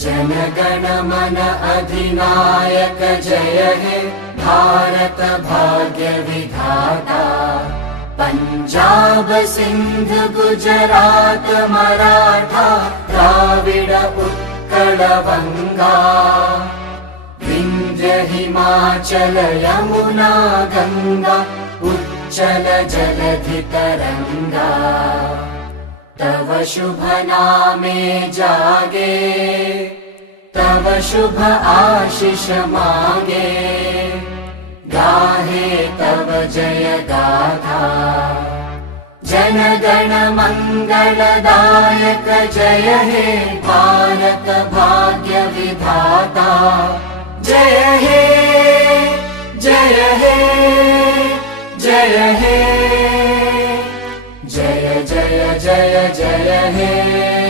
जनगण मन अधिनायक जय हे भारत भाग्य विधाता। पंजाब सिंध गुजरात मराठा द्राविड उत्कल बंगा। विंध्य हिमाचल यमुना गंगा उच्चल जलधि तरंगा। तव शुभ नामे जागे तव शुभ आशीष मागे। गाहे तव जय गाथा जनगण मंगलदायक जय हे भारत भाग्य विधाता। जय हे जय हे जय हे जय जय जय जय हे।